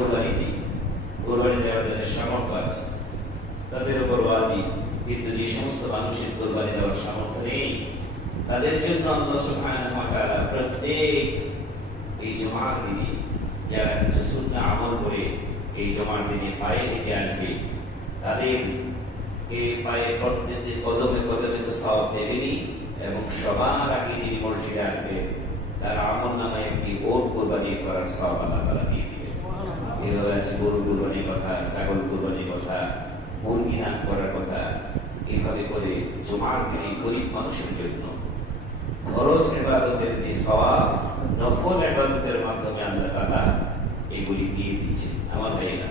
কোরবানি দিই, কোরবানি দেওয়ার জন্য সামর্থ্য আছে তাদের উপর ওয়াজিব। কিন্তু যে সমস্ত মানুষের কোরবানি দেওয়ার সামর্থ্য নেই, তাদের জন্য আল্লাহ সুবহানাহু ওয়া তাআলা প্রত্যেক এই জুমার দিনে যারা কিছু সুন্নাহ আমল করে এই জুমার দিনে পায়ে হেঁটে আসবে, তাদের এই পায়ে প্রত্যেকটি কদমে কদমে তো সওয়াব দেবেনই, এবং সবার আগে যিনি মসজিদে আসবে তার আমল নামায় একটি ওট কোরবানি করার সওয়াব আল্লাহ তাআলা দিয়ে দিবেন। এভাবে আছে গরু কোরবানির কথা, ছাগল কোরবানির কথা, মুরগি নান করার কথা। এইভাবে করে জুমার দিনে গরিব মানুষের জন্য ফরজ ইবাদতের যে সওয়াব, নফল ইবাদতের মাধ্যমে আল্লাহ তাআলা এগুলি দিয়ে দিচ্ছেন। আমার ভাইয়েরা,